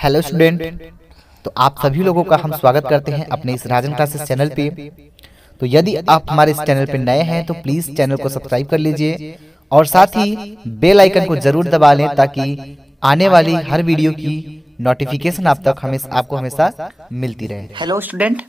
Hello student. तो आप सभी लोगों का हम स्वागत करते हैं अपने इस राजन क्लासेस चैनल पे। तो यदि आप हमारे इस चैनल पे नए हैं तो प्लीज़ चैनल को सब्सक्राइब कर लीजिए और साथ ही बेल आइकन को ज़रूर दबा लें ताकि आने वाली हर वीडियो की नोटिफिकेशन आपको हमेशा मिलती रहे। हेलो स्टूडेंट,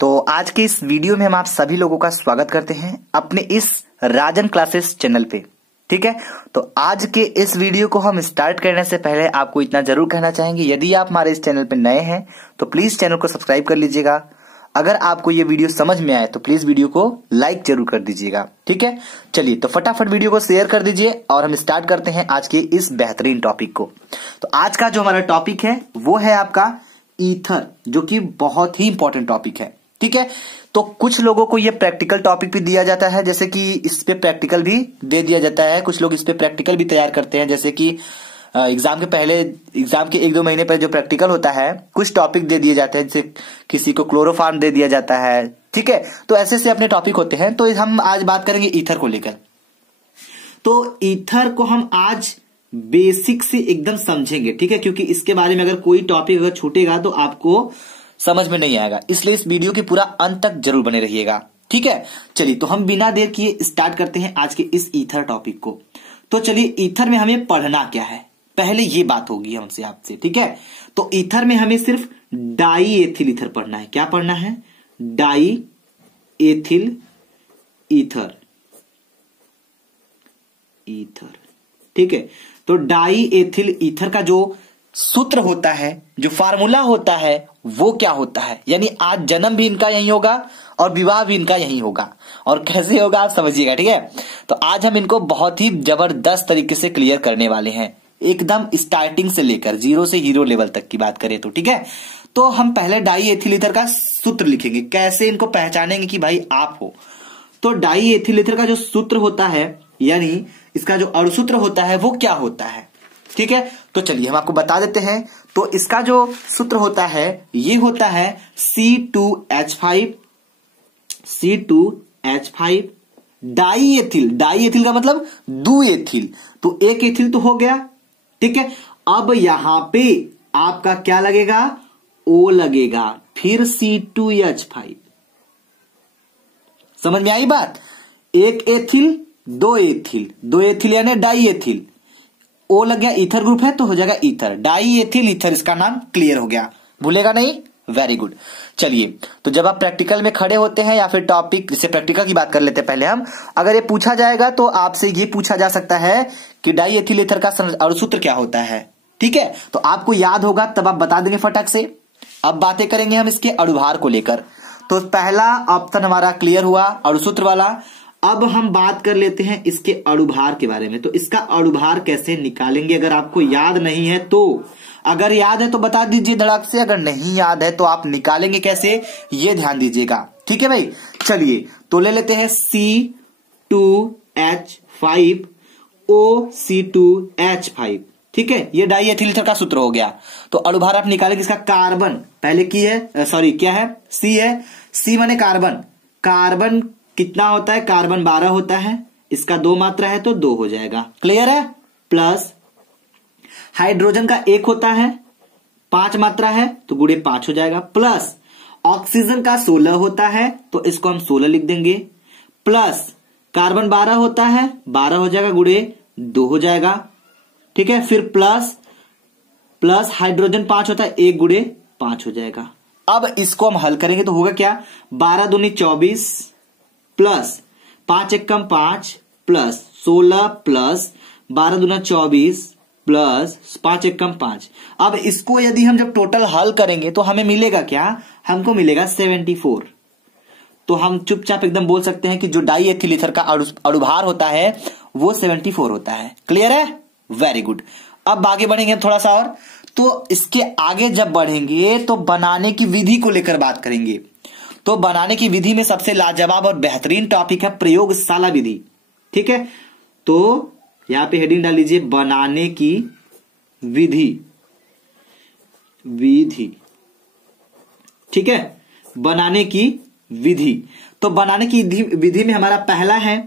तो आज के इस वीडियो में हम आप सभी लोगों का स्वागत करते हैं अपने इस राजन क्लासेस चैनल पे। ठीक है, तो आज के इस वीडियो को हम स्टार्ट करने से पहले आपको इतना जरूर कहना चाहेंगे, यदि आप हमारे इस चैनल पे नए हैं तो प्लीज चैनल को सब्सक्राइब कर लीजिएगा। अगर आपको ये वीडियो समझ में आए तो प्लीज वीडियो को लाइक जरूर कर दीजिएगा। ठीक है, चलिए तो फटाफट वीडियो को शेयर कर दीजिए और हम स्टार्ट करते हैं आज के इस बेहतरीन टॉपिक को। तो आज का जो हमारा टॉपिक है वो है आपका ईथर, जो कि बहुत ही इंपॉर्टेंट टॉपिक है। ठीक है, तो कुछ लोगों को ये प्रैक्टिकल टॉपिक भी दिया जाता है, जैसे कि इस पे प्रैक्टिकल भी दे दिया जाता है। कुछ लोग इस पे प्रैक्टिकल भी तैयार करते हैं, जैसे कि एग्जाम के 1-2 महीने पहले जो प्रैक्टिकल होता है कुछ टॉपिक दे दिए जाते हैं, जैसे किसी को क्लोरोफार्म दे दिया जाता है। ठीक है, तो ऐसे से अपने टॉपिक होते हैं। तो हम आज बात करेंगे ईथर को लेकर। तो ईथर को हम आज बेसिक से एकदम समझेंगे। ठीक है, क्योंकि इसके बारे में अगर कोई टॉपिक अगर छूटेगा तो आपको समझ में नहीं आएगा, इसलिए इस वीडियो के पूरा अंत तक जरूर बने रहिएगा। ठीक है, चलिए तो हम बिना देर किए स्टार्ट करते हैं आज के इस ईथर टॉपिक को। तो चलिए, ईथर में हमें पढ़ना क्या है, पहले ये बात होगी हमसे आपसे। ठीक है, तो ईथर में हमें सिर्फ डाई एथिल ईथर पढ़ना है। क्या पढ़ना है? Die ethyl ether. ठीक है, तो डाई एथिल ईथर का जो सूत्र होता है, जो फार्मूला होता है, वो क्या होता है, यानी आज जन्म भी इनका यही होगा और विवाह भी इनका यही होगा। और कैसे होगा आप समझिएगा। ठीक है, तो आज हम इनको बहुत ही जबरदस्त तरीके से क्लियर करने वाले हैं, एकदम स्टार्टिंग से लेकर 0 से हीरो लेवल तक की बात करें तो। ठीक है, तो हम पहले डाई एथिल ईथर का सूत्र लिखेंगे, कैसे इनको पहचानेंगे कि भाई आप हो। तो डाई एथिल ईथर का जो सूत्र होता है, यानी इसका जो अणुसूत्र होता है वो क्या होता है। ठीक है, तो चलिए हम आपको बता देते हैं। तो इसका जो सूत्र होता है ये होता है C2H5 die ethyl. Die ethyl का मतलब दो एथिल, तो एक एथिल तो हो गया। ठीक है, अब यहां पे आपका क्या लगेगा? O लगेगा, फिर C2H5। समझ में आई बात? एक एथिल दो एथिल यानी डाई एथिल। ओ लग गया, ईथर ग्रुप है तो हो जाएगा ईथर। डाई एथिल ईथर, इसका नाम क्लियर हो गया, भूलेगा नहीं। Very good. चलिए, तो जब आप प्रैक्टिकल में खड़े होते हैं या फिर टॉपिक, जैसे प्रैक्टिकल की बात कर लेते हैं पहले हम, अगर ये पूछा जाएगा तो आपसे ये पूछा जा सकता है कि डाई एथिल ईथर का अणुसूत्र क्या होता है। ठीक है, तो आपको याद होगा तब आप बता देंगे फटक से। अब बातें करेंगे हम इसके अणुभार को लेकर। तो पहला ऑप्शन हमारा क्लियर हुआ, अणुसूत्र वाला। अब हम बात कर लेते हैं इसके अणुभार के बारे में। तो इसका अणुभार कैसे निकालेंगे, अगर आपको याद नहीं है तो, अगर याद है तो बता दीजिए धड़ाक से, अगर नहीं याद है तो आप निकालेंगे कैसे, ये ध्यान दीजिएगा। ठीक है भाई, चलिए तो ले लेते हैं C2H5 OC2H5। ठीक है, ये डाई एथिल ईथर का सूत्र हो गया। तो अणुभार आप निकालेंगे इसका कार्बन, पहले की है क्या है? C है। C माने कार्बन। कार्बन कितना होता है? कार्बन 12 होता है, इसका 2 मात्रा है तो 2 हो जाएगा। क्लियर है? प्लस हाइड्रोजन का 1 होता है, 5 मात्रा है तो गुणे 5 हो जाएगा। प्लस ऑक्सीजन का 16 होता है तो इसको हम 16 लिख देंगे। प्लस कार्बन 12 होता है, 12 हो जाएगा, गुणे 2 हो जाएगा। ठीक है, फिर प्लस हाइड्रोजन 5 होता है, 1 गुणे 5 हो जाएगा। अब इसको हम हल करेंगे तो होगा क्या? 12 दूनी 24 प्लस 5 एकम 5 प्लस 16 प्लस 12 दूना 24 प्लस 5 एकम 5। अब इसको यदि हम जब टोटल हल करेंगे तो हमें मिलेगा क्या? हमको मिलेगा 74। तो हम चुपचाप एकदम बोल सकते हैं कि जो डाई एथिल ईथर का अणुभार होता है वो 74 होता है। क्लियर है? Very good. अब आगे बढ़ेंगे थोड़ा सा और। तो इसके आगे जब बढ़ेंगे तो बनाने की विधि को लेकर बात करेंगे। तो बनाने की विधि में सबसे लाजवाब और बेहतरीन टॉपिक है प्रयोगशाला विधि। ठीक है, तो यहां पे हेडिंग डाल लीजिए, बनाने की विधि। ठीक है, बनाने की विधि। तो बनाने की विधि में हमारा पहला है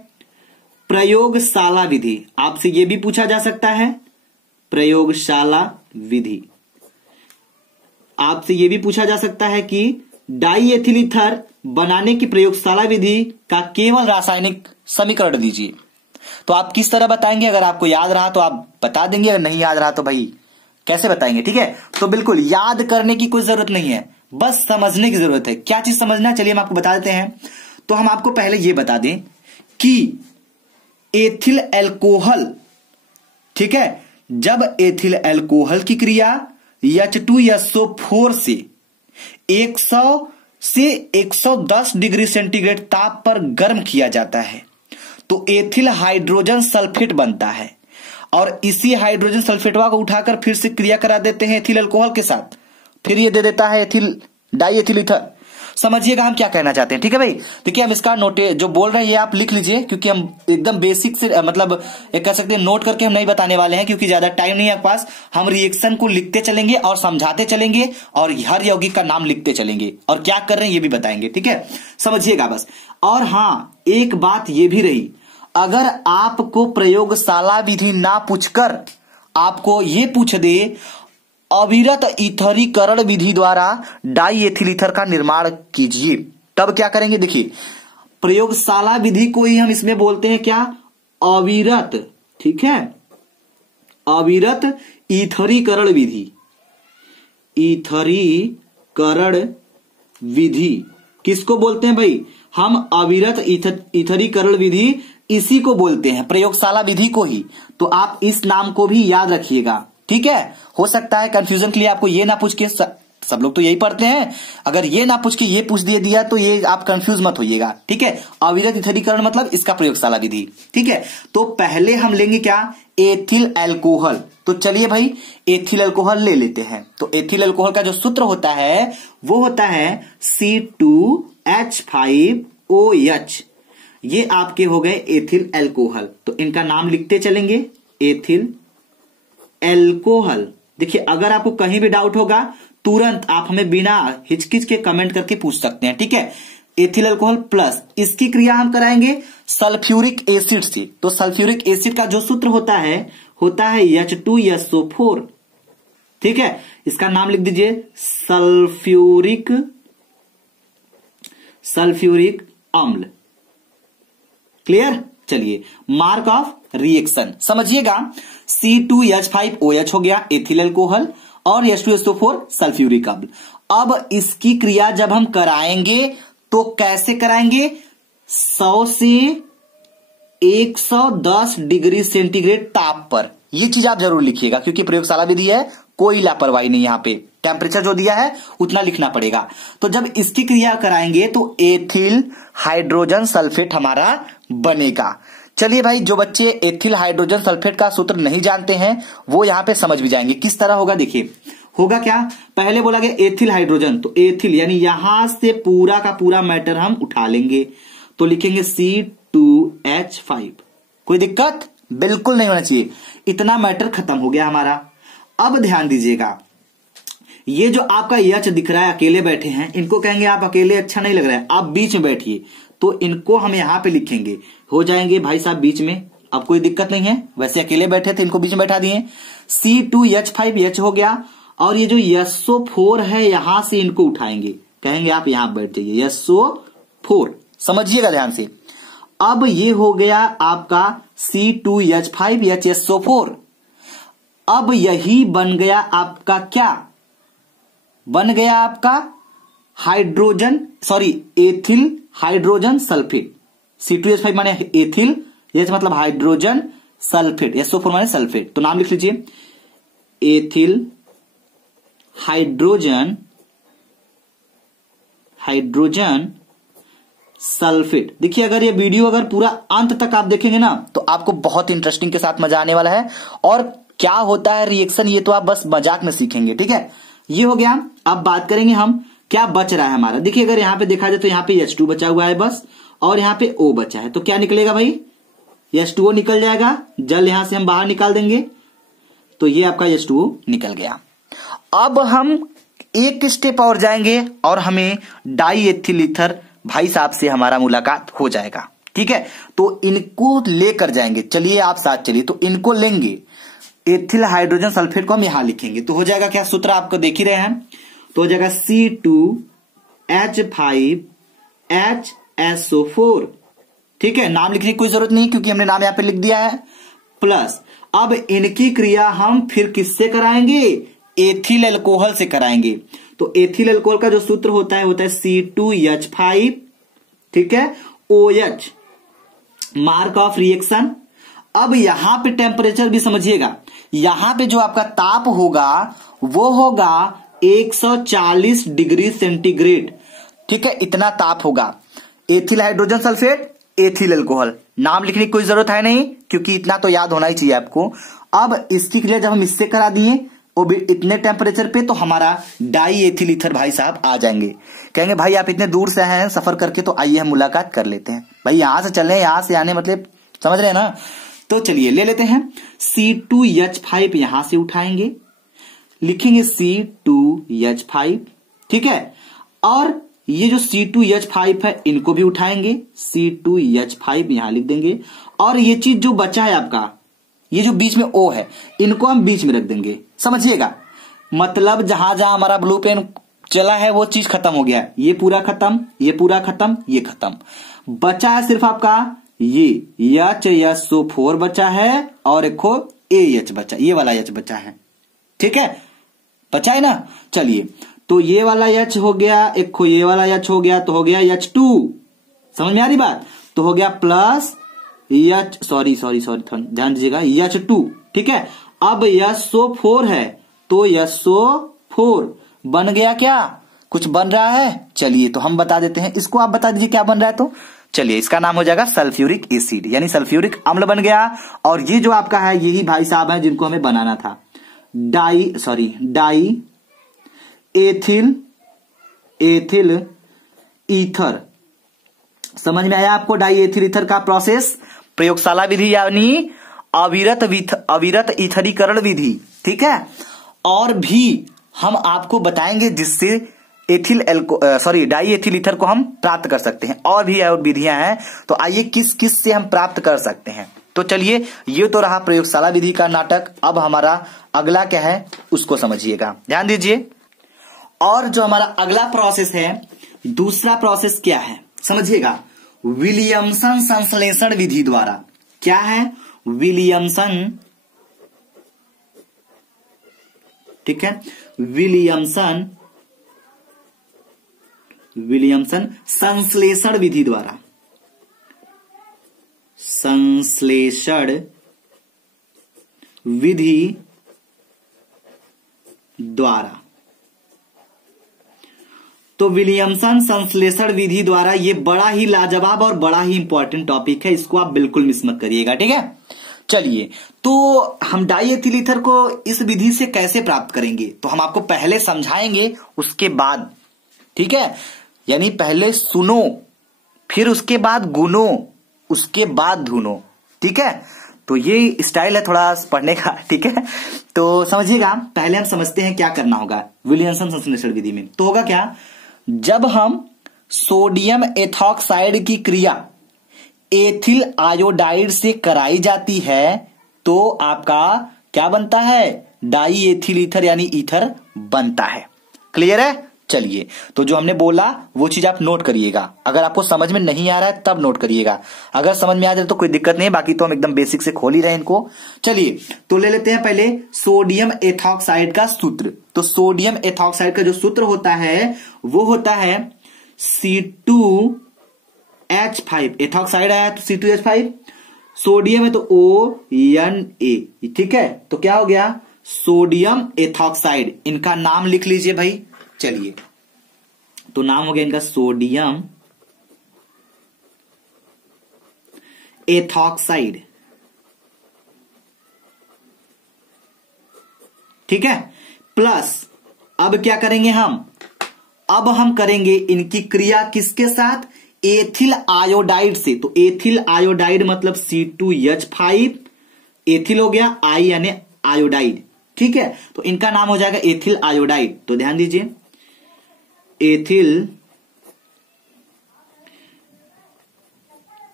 प्रयोगशाला विधि। आपसे यह भी पूछा जा सकता है, प्रयोगशाला विधि। आपसे यह भी पूछा जा सकता है कि डाई एथिल ईथर बनाने की प्रयोगशाला विधि का केवल रासायनिक समीकरण दीजिए। तो आप किस तरह बताएंगे? अगर आपको याद रहा तो आप बता देंगे, अगर नहीं याद रहा तो भाई कैसे बताएंगे? ठीक है, तो बिल्कुल याद करने की कोई जरूरत नहीं है, बस समझने की जरूरत है। क्या चीज समझना है, चलिए हम आपको बता देते हैं। तो हम आपको पहले यह बता दें कि एथिल अल्कोहल, ठीक है, जब एथिल अल्कोहल की क्रिया H2SO4 से 100 से 110 डिग्री सेंटीग्रेड ताप पर गर्म किया जाता है तो एथिल हाइड्रोजन सल्फेट बनता है, और इसी हाइड्रोजन सल्फेटवा को उठाकर फिर से क्रिया करा देते हैं एथिल अल्कोहल के साथ, फिर ये दे देता है एथिल डाई एथिल ईथर। समझिएगा हम क्या कहना चाहते हैं, ठीक है भाई। देखिए हम इसका नोटे जो बोल रहे हैं ये आप लिख लीजिए, क्योंकि हम एकदम बेसिक से मतलब एक कह सकते हैं नोट करके हम नहीं बताने वाले हैं, क्योंकि ज्यादा टाइम नहीं है आपके पास। हम रिएक्शन को लिखते चलेंगे और समझाते चलेंगे और हर यौगिक का नाम लिखते चलेंगे और क्या कर रहे हैं ये भी बताएंगे, ठीक है, समझिएगा बस। और हाँ, एक बात ये भी रही, अगर आपको प्रयोगशाला विधि ना पूछकर आपको ये पूछ दे अविरत ईथरीकरण विधि द्वारा डाई एथिल ईथर का निर्माण कीजिए, तब क्या करेंगे? देखिए प्रयोगशाला विधि को ही हम इसमें बोलते हैं क्या? अविरत, ठीक है, अविरत ईथरीकरण विधि। ईथरीकरण विधि किसको बोलते हैं भाई? हम अविरत ईथरीकरण विधि इसी को बोलते हैं, प्रयोगशाला विधि को ही। तो आप इस नाम को भी याद रखिएगा, ठीक है। हो सकता है कंफ्यूजन के लिए आपको ये ना पूछ के, सब लोग तो यही पढ़ते हैं, अगर ये ना पूछ के ये पूछ दिया तो ये आप कंफ्यूज मत होइएगा, ठीक है। अविरत ईथरीकरण मतलब इसका प्रयोगशाला विधि, ठीक है। तो पहले हम लेंगे क्या? Ethyl alcohol. तो चलिए भाई एथिल अल्कोहल ले लेते हैं। तो एथिल अल्कोहल का जो सूत्र होता है वो होता है C2H5OH। ये आपके हो गए एथिल अल्कोहल। तो इनका नाम लिखते चलेंगे, एथिल अल्कोहल। देखिए अगर आपको कहीं भी डाउट होगा तुरंत आप हमें बिना हिचकिच के कमेंट करके पूछ सकते हैं, ठीक है। एथिल अल्कोहल प्लस इसकी क्रिया हम कराएंगे सल्फ्यूरिक एसिड से। तो सल्फ्यूरिक एसिड का जो सूत्र होता है H2SO4, ठीक है। इसका नाम लिख दीजिए सल्फ्यूरिक अम्ल। क्लियर? चलिए मार्क ऑफ रिएक्शन समझिएगा। C2H5OH हो गया एथिल अल्कोहल और H2SO4 सल्फ्यूरिक अम्ल। अब इसकी क्रिया जब हम कराएंगे तो कैसे कराएंगे? 100 से 110 डिग्री सेंटीग्रेड ताप पर। यह चीज आप जरूर लिखिएगा क्योंकि प्रयोगशाला विधि है, कोई लापरवाही नहीं, यहां पे टेम्परेचर जो दिया है उतना लिखना पड़ेगा। तो जब इसकी क्रिया कराएंगे तो एथिल हाइड्रोजन सल्फेट हमारा बनेगा। चलिए भाई जो बच्चे एथिल हाइड्रोजन सल्फेट का सूत्र नहीं जानते हैं वो यहां पे समझ भी जाएंगे किस तरह होगा। देखिए होगा क्या, पहले बोला गया एथिल हाइड्रोजन, तो एथिल यानी यहां से पूरा का पूरा मैटर हम उठा लेंगे तो लिखेंगे C2H5। कोई दिक्कत बिल्कुल नहीं होना चाहिए, इतना मैटर खत्म हो गया हमारा। अब ध्यान दीजिएगा, ये जो आपका H दिख रहा है अकेले बैठे हैं, इनको कहेंगे आप अकेले अच्छा नहीं लग रहा है, आप बीच में बैठिए, तो इनको हम यहां पे लिखेंगे, हो जाएंगे भाई साहब बीच में। अब कोई दिक्कत नहीं है, वैसे अकेले बैठे थे इनको बीच में बैठा दिए। C2H5H हो गया, और ये जो SO4 है यहां से इनको उठाएंगे, कहेंगे आप यहां बैठ जाइए SO4। समझिएगा ध्यान से। अब ये हो गया आपका C2H5H SO4। अब यही बन गया आपका क्या? बन गया आपका hydrogen, sorry ethyl hydrogen sulphate. C2H5 माने एथिल, H मतलब हाइड्रोजन, सल्फेट, SO4 माने सल्फेट। तो नाम लिख लीजिए एथिल हाइड्रोजन सल्फेट। देखिए अगर ये वीडियो अगर पूरा अंत तक आप देखेंगे ना तो आपको बहुत इंटरेस्टिंग के साथ मजा आने वाला है, और क्या होता है रिएक्शन ये तो आप बस मजाक में सीखेंगे, ठीक है। ये हो गया। अब बात करेंगे हम क्या बच रहा है हमारा। देखिए अगर यहां पे देखा जाए तो यहां पे H2 बचा हुआ है बस, और यहां पे O बचा है, तो क्या निकलेगा भाई? H2O निकल जाएगा, जल यहां से हम बाहर निकाल देंगे, तो ये आपका H2O निकल गया। अब हम एक स्टेप और जाएंगे और हमें डाई एथिल ईथर भाई साहब से हमारा मुलाकात हो जाएगा, ठीक है। तो इनको लेकर जाएंगे, चलिए आप साथ चलिए। तो इनको लेंगे, एथिल हाइड्रोजन सल्फेट को हम यहां लिखेंगे, तो हो जाएगा क्या? सूत्र आपको देख ही रहे हैं। तो हो जाएगा C2H5HSO4। ठीक है, नाम लिखने की कोई जरूरत नहीं क्योंकि हमने नाम यहां पे लिख दिया है। प्लस अब इनकी क्रिया हम फिर किससे कराएंगे, एथिल अल्कोहल से कराएंगे। तो एथिल अल्कोहल का जो सूत्र होता है C2H5, ठीक है, OH, मार्क ऑफ रिएक्शन। अब यहां पे टेम्परेचर भी समझिएगा, यहां पे जो आपका ताप होगा वो होगा 140 डिग्री सेंटीग्रेड। ठीक है, इतना ताप होगा। Ethyl hydrogen sulphate, ethyl alcohol, नाम लिखने की कोई जरूरत है नहीं क्योंकि इतना तो याद होना ही चाहिए आपको। अब इसकी क्रिया जब हम इससे करा दिए वो भी इतने टेम्परेचर पे, तो हमारा डाई एथिल ईथर भाई साहब आ जाएंगे। कहेंगे भाई आप इतने दूर से आए हैं सफर करके, तो आइए हम मुलाकात कर लेते हैं। भाई यहां से चले, यहां से आने मतलब समझ रहे हैं ना। तो चलिए ले लेते हैं C2H5, यहां से उठाएंगे, लिखेंगे C2H5। ठीक है, और ये जो C2H5 है इनको भी उठाएंगे, C2H5 यहां लिख देंगे। और ये चीज जो बचा है आपका, ये जो बीच में O है, इनको हम बीच में रख देंगे। समझिएगा, मतलब जहां जहां हमारा ब्लू पेन चला है वो चीज खत्म हो गया। ये पूरा खत्म, ये पूरा खत्म, ये खत्म। बचा है सिर्फ आपका ये HSO4 बचा है, और एक AH बचा, ये वाला H बचा है। ठीक है, बचा है ना। चलिए, तो ये वाला H हो गया, एक ये वाला H हो गया, तो हो गया H2। समझ में आ रही बात। तो हो गया प्लस सॉरी ध्यान दीजिएगा, H2। ठीक है, अब SO4 है तो SO4 बन गया। क्या कुछ बन रहा है? चलिए तो हम बता देते हैं, इसको आप बता दीजिए क्या बन रहा है। तो चलिए, इसका नाम हो जाएगा सल्फ्यूरिक एसिड, यानी सल्फ्यूरिक अम्ल बन गया। और ये जो आपका है यही भाई साहब है जिनको हमें बनाना था, डाई एथिल ईथर। समझ में आया आपको डाई एथिल ईथर का प्रोसेस? प्रयोगशाला विधि यानी अविरत ईथरीकरण विधि। ठीक है, और भी हम आपको बताएंगे जिससे डाई एथिल ईथर को हम प्राप्त कर सकते हैं। और भी विधियां हैं, तो आइए किस किस से हम प्राप्त कर सकते हैं। तो चलिए, ये तो रहा प्रयोगशाला विधि का नाटक। अब हमारा अगला क्या है उसको समझिएगा, ध्यान दीजिए। और जो हमारा अगला प्रोसेस है, दूसरा प्रोसेस क्या है समझिएगा, विलियमसन संश्लेषण विधि द्वारा। क्या है? विलियमसन, ठीक है, विलियमसन संश्लेषण विधि द्वारा, संश्लेषण विधि द्वारा। तो विलियमसन संश्लेषण विधि द्वारा, ये बड़ा ही लाजवाब और बड़ा ही इंपॉर्टेंट टॉपिक है, इसको आप बिल्कुल मिस मत करिएगा। ठीक है, चलिए, तो हम डाई एथिल ईथर को इस विधि से कैसे प्राप्त करेंगे, तो हम आपको पहले समझाएंगे उसके बाद। ठीक है, यानी पहले सुनो, फिर उसके बाद गुनो, उसके बाद धुनो। ठीक है, तो ये स्टाइल है थोड़ा पढ़ने का। ठीक है, तो समझिएगा, पहले हम समझते हैं क्या करना होगा विलियमसन संश्लेषण विधि में। तो होगा क्या, जब हम सोडियम एथॉक्साइड की क्रिया एथिल आयोडाइड से कराई जाती है तो आपका क्या बनता है, डाई एथिल ईथर यानी ईथर बनता है। क्लियर है? चलिए, तो जो हमने बोला वो चीज आप नोट करिएगा। अगर आपको समझ में नहीं आ रहा है तब नोट करिएगा, अगर समझ में आ जाए तो कोई दिक्कत नहीं है, बाकी तो हम एकदम बेसिक से खोल ही रहे हैं इनको। चलिए, तो ले लेते हैं पहले सोडियम एथॉक्साइड का सूत्र। तो सोडियम एथॉक्साइड का जो सूत्र होता है वो होता है C2H5। एथॉक्साइड आया तो C2H5, सोडियम है तो ONA। ठीक है, तो क्या हो गया, सोडियम एथॉक्साइड। इनका नाम लिख लीजिए भाई। चलिए, तो नाम हो गया इनका सोडियम एथॉक्साइड। ठीक है, प्लस अब क्या करेंगे हम, अब हम करेंगे इनकी क्रिया किसके साथ, एथिल आयोडाइड से। तो एथिल आयोडाइड मतलब C2H5, एथिल हो गया, आई यानी आयोडाइड। ठीक है, तो इनका नाम हो जाएगा एथिल आयोडाइड। तो ध्यान दीजिए, एथिल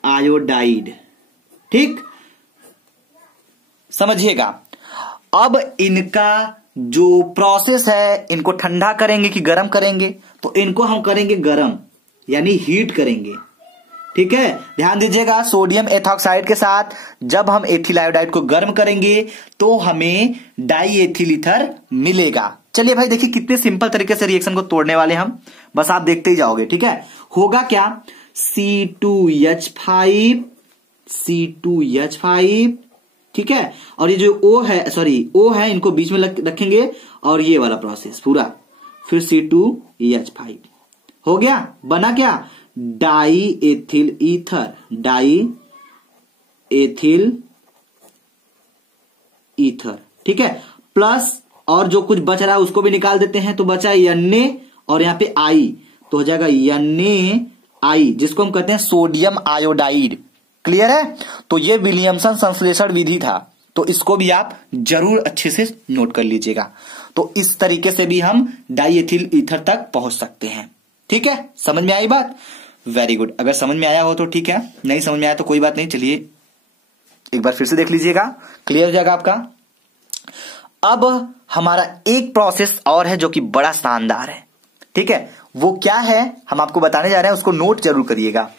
आयोडाइड। ठीक, समझिएगा। अब इनका जो प्रोसेस है इनको ठंडा करेंगे कि गर्म करेंगे, तो इनको हम करेंगे गर्म, यानी हीट करेंगे। ठीक है, ध्यान दीजिएगा, सोडियम एथॉक्साइड के साथ जब हम एथिल आयोडाइड को गर्म करेंगे तो हमें डाई एथिल ईथर मिलेगा। चलिए भाई देखिए कितने सिंपल तरीके से रिएक्शन को तोड़ने वाले हम, बस आप देखते ही जाओगे। ठीक है, होगा क्या, C2H5 C2H5, ठीक है, और ये जो O है इनको बीच में रखेंगे और ये वाला प्रोसेस पूरा, फिर C2H5 हो गया, बना क्या, die ethyl ether, die ethyl ether. ठीक है, प्लस और जो कुछ बच रहा है उसको भी निकाल देते हैं, तो बचा Na और यहां पे I, तो हो जाएगा NaI, जिसको हम कहते हैं सोडियम आयोडाइड। क्लियर है, तो ये विलियमसन संश्लेषण विधि था, तो इसको भी आप जरूर अच्छे से नोट कर लीजिएगा। तो इस तरीके से भी हम डाई एथिल ईथर तक पहुंच सकते हैं। ठीक है, समझ में आई बात, वेरी गुड। अगर समझ में आया हो तो ठीक है, नहीं समझ में आया तो कोई बात नहीं, चलिए एक बार फिर से देख लीजिएगा, क्लियर हो जाएगा आपका। अब हमारा एक प्रोसेस और है जो कि बड़ा शानदार है। ठीक है, वो क्या है हम आपको बताने जा रहे हैं, उसको नोट जरूर करिएगा।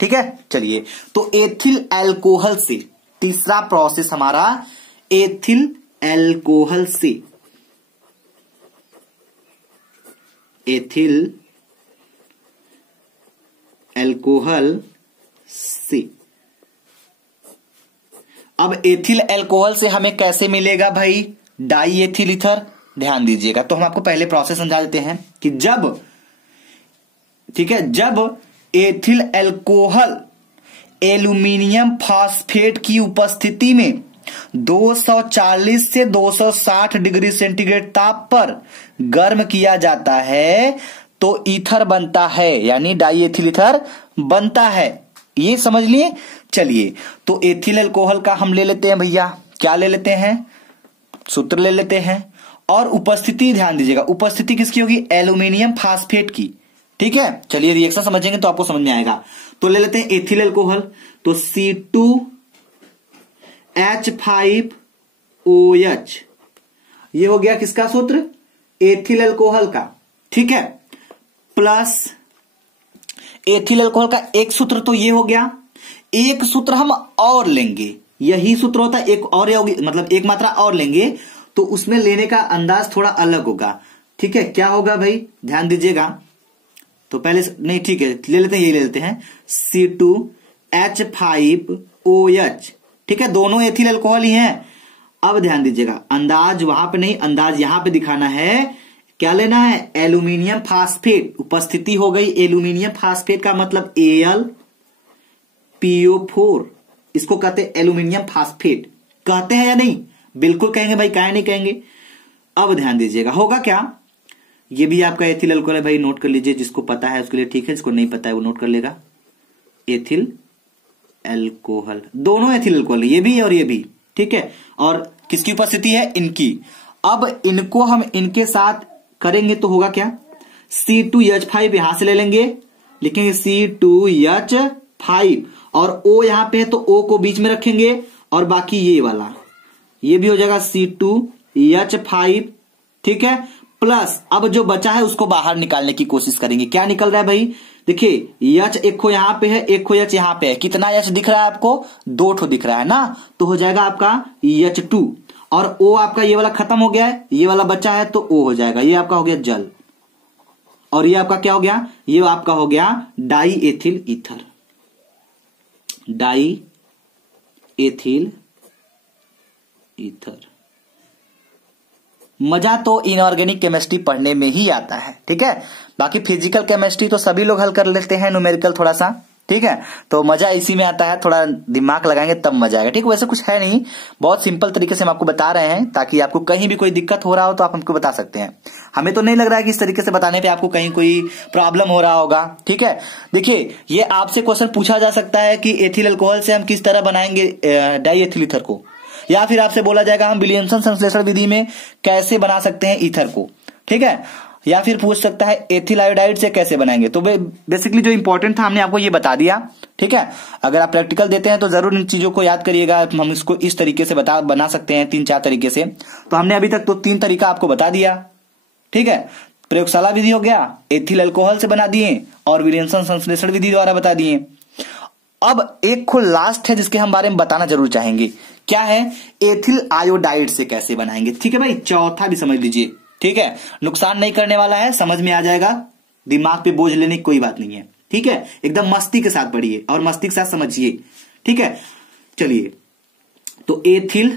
ठीक है, चलिए, तो एथिल अल्कोहल से तीसरा प्रोसेस हमारा एथिल अल्कोहल से, एथिल अल्कोहल से। अब एथिल अल्कोहल से हमें कैसे मिलेगा भाई डाई एथिल ईथर, ध्यान दीजिएगा। तो हम आपको पहले प्रोसेस समझा देते हैं कि जब, ठीक है, जब एथिल अल्कोहल एल्यूमिनियम फास्फेट की उपस्थिति में 240 से 260 डिग्री सेंटीग्रेड ताप पर गर्म किया जाता है तो ईथर बनता है, यानी डाई एथिल ईथर बनता है। ये समझ लिए। चलिए, तो एथिल अल्कोहल का हम ले लेते हैं भैया, क्या ले लेते हैं, सूत्र ले लेते हैं, और उपस्थिति ध्यान दीजिएगा, उपस्थिति किसकी होगी, एल्यूमिनियम फास्फेट की। ठीक है, चलिए रिएक्शन समझेंगे तो आपको समझ में आएगा। तो ले लेते हैं एथिल अल्कोहल, तो C2H5OH, ये हो गया किसका सूत्र, एथिल अल्कोहल का। ठीक है, प्लस एथिल अल्कोहल का एक सूत्र तो ये हो गया, एक सूत्र हम और लेंगे, यही सूत्र होता है, एक और मतलब एक मात्रा और लेंगे तो उसमें लेने का अंदाज थोड़ा अलग होगा। ठीक है, क्या होगा भाई, ध्यान दीजिएगा। तो पहले नहीं, ठीक है, ले लेते हैं, यही ले लेते हैं, C2H5OH। ठीक है, दोनों एथिल अल्कोहल ही हैं। अब ध्यान दीजिएगा, अंदाज वहां पे नहीं, अंदाज यहां पे दिखाना है। क्या लेना है, एल्यूमिनियम फास्फेट, उपस्थिति हो गई एल्यूमिनियम फास्फेट का मतलब AlPO4, इसको कहते हैं एल्यूमिनियम फास्फेट। कहते हैं या नहीं, बिल्कुल कहेंगे भाई, काहे नहीं कहेंगे। अब ध्यान दीजिएगा, होगा क्या, ये भी आपका एथिल अल्कोहल है भाई, नोट कर लीजिए, जिसको पता है उसके लिए ठीक है, जिसको नहीं पता है वो नोट कर लेगा। एथिल अल्कोहल, दोनों एथिल अल्कोहल, ये भी और ये भी। ठीक है, और किसकी उपस्थिति है, इनकी। अब इनको हम इनके साथ करेंगे तो होगा क्या, C2H5 यहां से ले लेंगे, लिखेंगे C2H5, और O यहां पे है तो O को बीच में रखेंगे, और बाकी ये वाला ये भी हो जाएगा C2H5। ठीक है, प्लस अब जो बचा है उसको बाहर निकालने की कोशिश करेंगे। क्या निकल रहा है भाई, देखिए H एक खो यहां पे है, एक खो H यहां पे है, कितना H दिख रहा है आपको, 2 ठो दिख रहा है ना, तो हो जाएगा आपका H2, और O आपका ये वाला खत्म हो गया है, ये वाला बचा है तो O हो जाएगा, ये आपका हो गया जल, और ये आपका क्या हो गया, ये आपका हो गया die ethyl ether, die ethyl ether. मजा तो इनऑर्गेनिक केमिस्ट्री पढ़ने में ही आता है। ठीक है, बाकी फिजिकल केमिस्ट्री तो सभी लोग हल कर लेते हैं, न्यूमेरिकल थोड़ा सा। ठीक है, तो मजा इसी में आता है, थोड़ा दिमाग लगाएंगे तब मजा आएगा। ठीक, वैसे कुछ है नहीं, बहुत सिंपल तरीके से हम आपको बता रहे हैं, ताकि आपको कहीं भी कोई दिक्कत हो रहा हो तो आप हमको बता सकते हैं। हमें तो नहीं लग रहा है कि इस तरीके से बताने पे आपको कहीं कोई प्रॉब्लम हो रहा होगा। ठीक है, देखिए ये आपसे क्वेश्चन पूछा जा सकता है कि एथिल अल्कोहल से हम किस तरह बनाएंगे डाई एथिल ईथर को, या फिर आपसे बोला जाएगा हम विलियमसन संश्लेषण विधि में कैसे बना सकते हैं ईथर को। ठीक है, या फिर पूछ सकता है एथिल आयोडाइड से कैसे बनाएंगे। तो बेसिकली जो इंपॉर्टेंट था हमने आपको ये बता दिया, ठीक है। अगर आप प्रैक्टिकल देते हैं तो जरूर इन चीजों को याद करिएगा। हम इसको इस तरीके से बना सकते हैं 3-4 तरीके से। तो हमने अभी तक तो 3 तरीका आपको बता दिया, ठीक है। प्रयोगशाला विधि हो गया, एथिल अल्कोहल से बना दिए, और विलियमसन संश्लेषण विधि द्वारा बता दिए। अब एक को लास्ट है जिसके हम बारे में बताना जरूर चाहेंगे, क्या है, एथिल आयोडाइड से कैसे बनाएंगे, ठीक है भाई। चौथा भी समझ लीजिए, ठीक है, नुकसान नहीं करने वाला है, समझ में आ जाएगा, दिमाग पे बोझ लेने की कोई बात नहीं है, ठीक है। एकदम मस्ती के साथ पढ़िए और मस्ती के साथ समझिए, ठीक है। चलिए, तो एथिल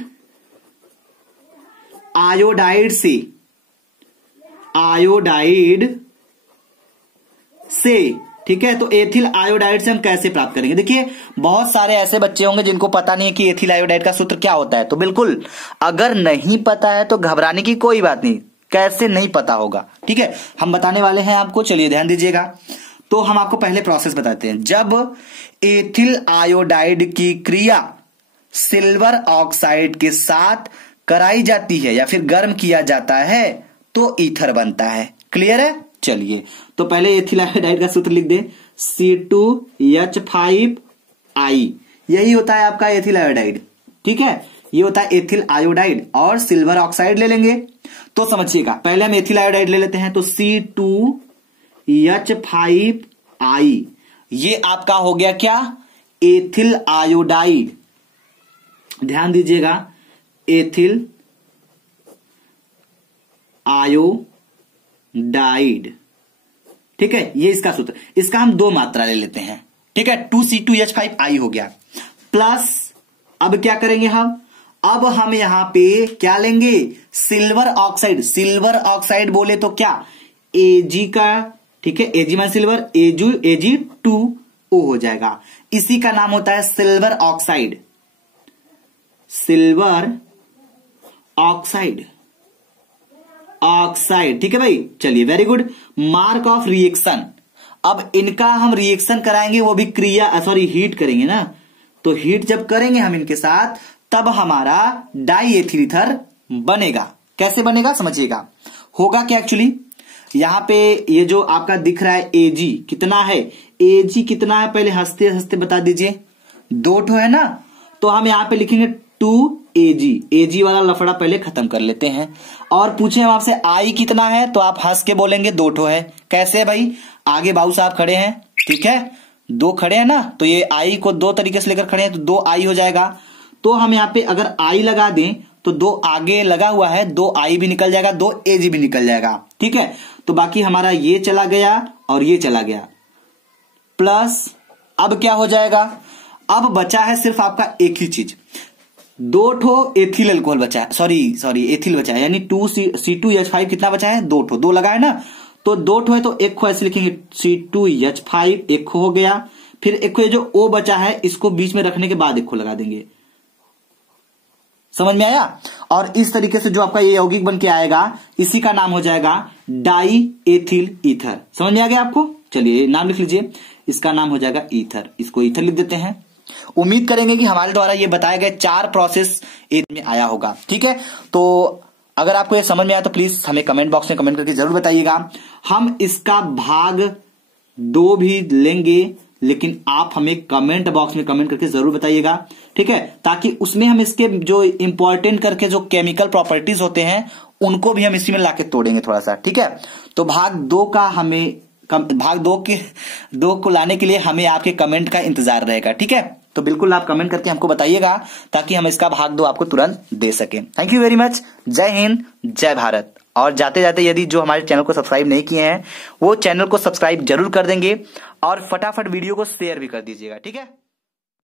आयोडाइड से, ठीक है। तो एथिल आयोडाइड से हम कैसे प्राप्त करेंगे। देखिए, बहुत सारे ऐसे बच्चे होंगे जिनको पता नहीं है कि एथिल आयोडाइड का सूत्र क्या होता है। तो बिल्कुल, अगर नहीं पता है तो घबराने की कोई बात नहीं, कैसे नहीं पता होगा, ठीक है, हम बताने वाले हैं आपको। चलिए ध्यान दीजिएगा। तो हम आपको पहले प्रोसेस बताते हैं। जब एथिल आयोडाइड की क्रिया सिल्वर ऑक्साइड के साथ कराई जाती है या फिर गर्म किया जाता है तो ईथर बनता है। क्लियर है। चलिए, तो पहले एथिल आयोडाइड का सूत्र लिख दे, C2H5I। यही होता है आपका एथिल आयोडाइड, ठीक है, ये होता है एथिल आयोडाइड। और सिल्वर ऑक्साइड ले लेंगे। तो समझिएगा, पहले हम एथिल आयोडाइड ले लेते हैं, तो C2H5I, ये आपका हो गया क्या, एथिल आयोडाइड। ध्यान दीजिएगा, एथिल आयोडाइड, ठीक है, ये इसका सूत्र। इसका हम 2 मात्रा ले लेते हैं, ठीक है, 2C2H5I हो गया। प्लस अब क्या करेंगे हम, अब हम यहां पे क्या लेंगे, सिल्वर ऑक्साइड। सिल्वर ऑक्साइड बोले तो क्या, Ag का, ठीक है, Ag मान सिल्वर, Ag2O हो जाएगा। इसी का नाम होता है सिल्वर ऑक्साइड। सिल्वर ऑक्साइड, ठीक है भाई। चलिए, very good. Mark of reaction, अब इनका हम रिएक्शन कराएंगे, वो भी हीट करेंगे ना। तो हीट जब करेंगे हम इनके साथ, तब हमारा डाई एथिल ईथर बनेगा। कैसे बनेगा समझिएगा। होगा क्या, एक्चुअली यहां पे ये जो आपका दिख रहा है Ag कितना है, Ag कितना है, पहले हंसते हंसते बता दीजिए, 2 ठो है ना। तो हम यहां पे लिखेंगे 2Ag। Ag वाला लफड़ा पहले खत्म कर लेते हैं। और पूछे हम आपसे I कितना है, तो आप हंस के बोलेंगे 2 ठो है। कैसे भाई, आगे बाबू साहब खड़े हैं, ठीक है, 2 खड़े हैं ना, तो ये I को 2 तरीके से लेकर खड़े हैं, तो 2I हो जाएगा। तो हम यहाँ पे अगर I लगा दें तो 2 आगे लगा हुआ है, 2I भी निकल जाएगा, 2Ag भी निकल जाएगा, ठीक है। तो बाकी हमारा ये चला गया और ये चला गया, प्लस अब क्या हो जाएगा, अब बचा है सिर्फ आपका एक ही चीज, 2 ठो एथिल अल्कोहल बचा है, सॉरी एथिल बचा है, यानी 2C2H5 कितना बचा है, 2 ठो, 2 लगा है ना, तो 2 ठो है तो एक खो ऐसे लिखेंगे, C2H5 एक खो हो गया। फिर एक खो जो O बचा है, इसको बीच में रखने के बाद एक खो लगा देंगे। समझ में आया। और इस तरीके से जो आपका ये यौगिक बन के आएगा, इसी का नाम हो जाएगा डाई एथिल ईथर। समझ में आ गया आपको। चलिए नाम लिख लीजिए, इसका नाम हो जाएगा ईथर, इसको ईथर लिख देते हैं। उम्मीद करेंगे कि हमारे द्वारा ये बताए गए 4 प्रोसेस में आया होगा, ठीक है। तो अगर आपको ये समझ में आया तो प्लीज हमें कमेंट बॉक्स में कमेंट करके जरूर बताइएगा। हम इसका भाग 2 भी लेंगे, लेकिन आप हमें कमेंट बॉक्स में कमेंट करके जरूर बताइएगा, ठीक है, ताकि उसमें हम इसके जो इंपॉर्टेंट करके जो केमिकल प्रॉपर्टीज होते हैं उनको भी हम इसी में लाके तोड़ेंगे थोड़ा सा, ठीक है। तो भाग 2 का हमें भाग 2 को लाने के लिए हमें आपके कमेंट का इंतजार रहेगा, ठीक है। तो बिल्कुल आप कमेंट करके हमको बताइएगा, ताकि हम इसका भाग 2 आपको तुरंत दे सकें। Thank you very much. जय हिंद, जय भारत। और जाते जाते यदि जो हमारे चैनल को सब्सक्राइब नहीं किए हैं वो चैनल को सब्सक्राइब जरूर कर देंगे और फटाफट वीडियो को शेयर भी कर दीजिएगा, ठीक है।